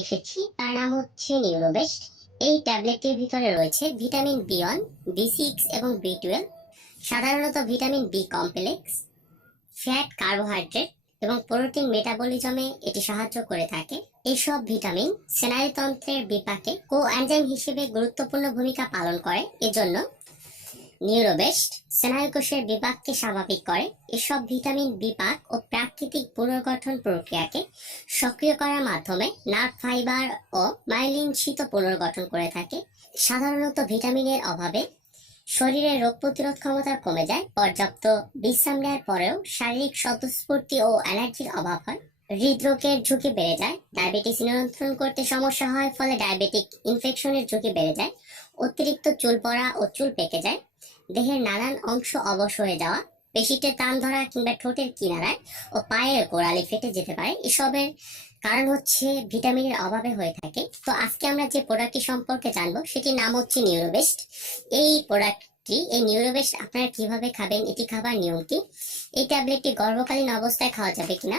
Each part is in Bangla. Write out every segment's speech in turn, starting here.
এসেছি। তার নাম হচ্ছে নিউরোবেস্ট। এই ট্যাবলেটটির ভিতরে রয়েছে vitamin B one B six এবং বি টুয়েলভ সাধারণত vitamin B complex, fat, carbohydrate এবং প্রোটিন মেটাবলিজমে এটি সাহায্য করে থাকে। এইসব ভিটামিন স্নায়ুতন্ত্রের বিপাকে কো এনজাইম হিসেবে গুরুত্বপূর্ণ ভূমিকা পালন করে। এজন্য নিউরোবেস্ট, স্নায়ুকোষের বিপাককে স্বাভাবিক করে, এসব ভিটামিন বিপাক ও প্রাকৃতিক পুনর্গঠন প্রক্রিয়াকে সক্রিয় করার মাধ্যমে নার্ভ ফাইবার ও মাইলিন শীত পুনর্গঠন করে থাকে। সাধারণত ভিটামিনের অভাবে শরীরের রোগ প্রতিরোধ ক্ষমতা কমে যায়। পর্যাপ্ত বিশ্রাম নেওয়ার পরেও শারীরিক স্বতঃস্ফূর্তি ও এনার্জির অভাব হয়। হৃদরোগের ঝুঁকি বেড়ে যায়। ডায়াবেটিস নিয়ন্ত্রণ করতে সমস্যা হয়, ফলে ডায়াবেটিক ইনফেকশনের ঝুঁকি বেড়ে যায়। অতিরিক্ত চুল পড়া ও চুল পেকে যায়। দেহের নানান অংশ অবশ হয়ে যাওয়া, পেশিতে টান ধরা কিংবা ঠোঁটের কিনারায় ও পায়ের গোড়ালি ফেটে যেতে পারে, এসবের কারণ হচ্ছে ভিটামিনের অভাবে হয়ে থাকে। তো আজকে আমরা যে প্রোডাক্টটি সম্পর্কে জানব, সেটির নাম হচ্ছে নিউরোবেস্ট এই প্রোডাক্টটি এই নিউরোবেস্ট আপনারা কীভাবে খাবেন? এটি খাবার নিয়ম কি? এই ট্যাবলেটটি গর্ভকালীন অবস্থায় খাওয়া যাবে কিনা?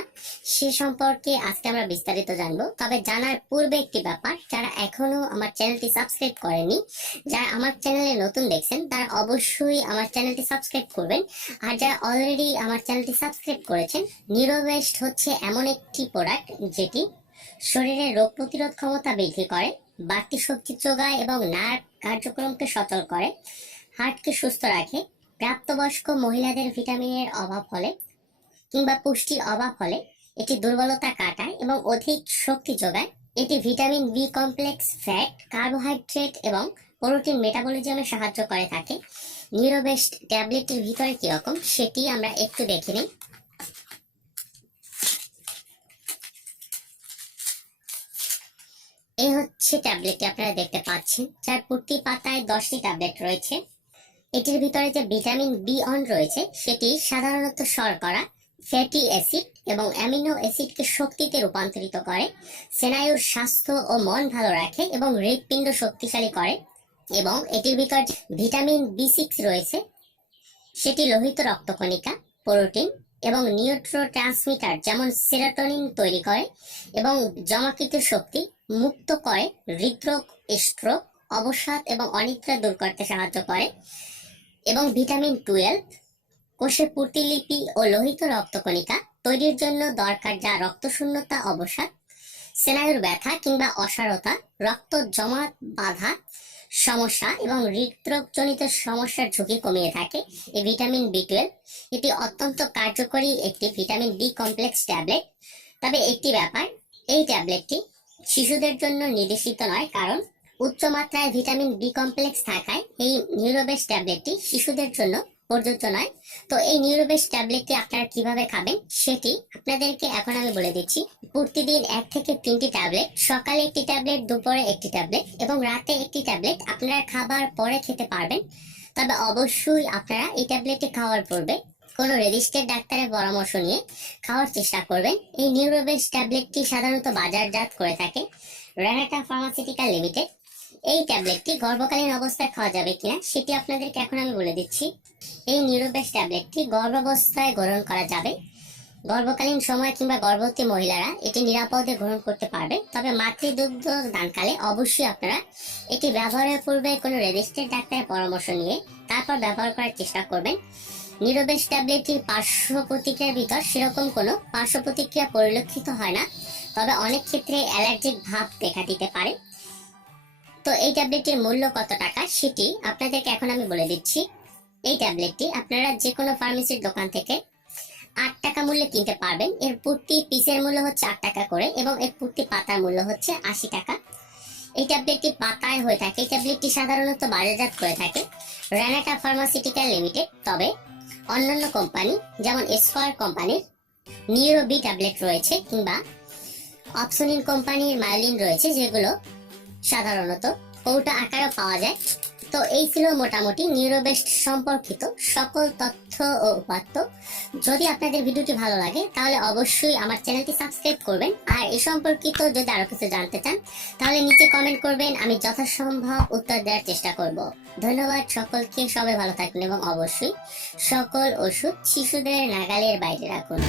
সে সম্পর্কে আজকে আমরা বিস্তারিত জানব। তবে জানার পূর্বে একটি ব্যাপার, যারা এখনও আমার চ্যানেলটি সাবস্ক্রাইব করেনি, যারা আমার চ্যানেলে নতুন দেখছেন, তারা অবশ্যই আমার চ্যানেলটি সাবস্ক্রাইব করবেন। আর যারা অলরেডি আমার চ্যানেলটি সাবস্ক্রাইব করেছেন নিউরোবেস্ট হচ্ছে এমন একটি প্রোডাক্ট যেটি শরীরের রোগ প্রতিরোধ ক্ষমতা বৃদ্ধি করে, বাড়তি শক্তি যোগায় এবং নার্ভ কার্যক্রমকে সচল করে। হার্টকে সুস্থ রাখে, প্রাপ্তবয়স্ক মহিলাদের ভিটামিনের অভাব হলে কিংবা পুষ্টির অভাব হলে এটি দুর্বলতা কাটায় এবং অধিক শক্তি যোগায়। এটি vitamin B complex, fat, carbohydrate এবং প্রোটিন মেটাবলিজমে সাহায্য করে থাকে। নিউরোবেস্ট ট্যাবলেটের ভিতরে কীরকম সেটি আমরা একটু দেখে নিই। এই হচ্ছে ট্যাবলেটটি আপনারা দেখতে পাচ্ছেন। যার প্রতি পাতায় দশটি ট্যাবলেট রয়েছে। এটির ভিতরে যে ভিটামিন বি অন রয়েছে, সেটি সাধারণত শর্করা ফ্যাটি অ্যাসিড এবং অ্যামিনো অ্যাসিডকে শক্তিতে রূপান্তরিত করে, স্নায়ুর স্বাস্থ্য ও মন ভালো রাখে এবং হৃৎপিণ্ড শক্তিশালী করে এবং এটির ভিতর ভিটামিন বি সিক্স রয়েছে, সেটি লোহিত রক্তকণিকা, প্রোটিন এবং নিউট্রো ট্রান্সমিটার যেমন সেরাটোনিন তৈরি করে এবং জমাকৃত শক্তি মুক্ত করে, হৃদরোগ, স্ট্রোক, অবসাদ এবং অনিদ্রা দূর করতে সাহায্য করে। এবং ভিটামিন টুয়েলভ কোষে প্রতিলিপি ও লোহিত রক্তকণিকা তৈরির জন্য দরকার যা রক্তশূন্যতা, অবসাদ, স্নায়ুর ব্যথা কিংবা অসারতা, রক্ত জমা বাধা, সমস্যা এবং হৃদরোগজনিত সমস্যার ঝুঁকি কমিয়ে থাকে। এই ভিটামিন বি টুয়েলভ এটি অত্যন্ত কার্যকরী একটি ভিটামিন বি কমপ্লেক্স ট্যাবলেট। তবে একটি ব্যাপার, এই ট্যাবলেটটি শিশুদের জন্য নির্দেশিত নয়, কারণ উচ্চ মাত্রায় ভিটামিন বি কমপ্লেক্স থাকায় এই নিউরোবেস ট্যাবলেটটি শিশুদের জন্য প্রযোজ্য নয়। তো এই নিউরোবেস ট্যাবলেটটি আপনারা কীভাবে খাবেন সেটি আপনাদেরকে এখন আমি বলে দিচ্ছি। প্রতিদিন এক থেকে তিনটি ট্যাবলেট, সকালে একটি ট্যাবলেট, দুপুরে একটি ট্যাবলেট এবং রাতে একটি ট্যাবলেট আপনারা খাবার পরে খেতে পারবেন। তবে অবশ্যই আপনারা এই ট্যাবলেটটি খাওয়ার পূর্বে কোনো রেজিস্টার্ড ডাক্তারের পরামর্শ নিয়ে খাওয়ার চেষ্টা করবেন। এই নিউরোবেস ট্যাবলেটটি সাধারণত বাজারজাত করে থাকে রেনাটা ফার্মাসিউটিক্যাল লিমিটেড। এই ট্যাবলেটটি গর্ভকালীন অবস্থায় খাওয়া যাবে কিনা সেটি আপনাদেরকে এখন আমি বলে দিচ্ছি। এই নিউরোবেস ট্যাবলেটটি গর্ভাবস্থায় গ্রহণ করা যাবে। গর্ভকালীন সময় কিংবা গর্ভবতী মহিলারা এটি নিরাপদে গ্রহণ করতে পারবে। তবে মাতৃদুগ্ধ দানকালে অবশ্যই আপনারা এটি ব্যবহারের পূর্বে কোনো রেজিস্টার্ড ডাক্তারের পরামর্শ নিয়ে তারপর ব্যবহার করার চেষ্টা করবেন। নিরোবেশ ট্যাবলেটটির পার্শ্ব প্রতিক্রিয়ার ভিতর সেরকম কোনো পার্শ্ব প্রতিক্রিয়া পরিলক্ষিত হয় না। তবে অনেক ক্ষেত্রে অ্যালার্জিক ভাব দেখা দিতে পারে। তো এই ট্যাবলেটটির মূল্য কত টাকা সেটি আপনাদেরকে এখন আমি বলে দিচ্ছি। এই ট্যাবলেটটি আপনারা যে কোনো ফার্মেসির দোকান থেকে আট টাকা মূল্যে কিনতে পারবেন। এর প্রতি পিসের মূল্য হচ্ছে আট টাকা করে এবং এর প্রতি পাতার মূল্য হচ্ছে আশি টাকা। এই ট্যাবলেটটি পাতায় হয়ে থাকে। এই ট্যাবলেটটি সাধারণত বাজারজাত করে থাকে রেনাটা ফার্মাসিউটিক্যাল লিমিটেড তবে অন্যান্য কোম্পানি, যেমন এসকোয়ার কোম্পানির নিউরোবি ট্যাবলেট রয়েছে কিংবা অপসনিন কোম্পানির মায়োলিন রয়েছে, যেগুলো সাধারণত। কৌটা আকারও পাওয়া যায়। তো এই ছিল মোটামুটি নিউরোবেস্ট সম্পর্কিত সকল তথ্য ও উপাত্ত। যদি আপনাদের ভিডিওটি ভালো লাগে, তাহলে অবশ্যই আমার চ্যানেলটি সাবস্ক্রাইব করবেন। আর এই সম্পর্কিত যদি আরও কিছু জানতে চান, তাহলে নিচে কমেন্ট করবেন, আমি যথাসম্ভব উত্তর দেওয়ার চেষ্টা করব। ধন্যবাদ সকলকে, সবাই ভালো থাকবেন এবং অবশ্যই সকল ওষুধ শিশুদের নাগালের বাইরে রাখুন।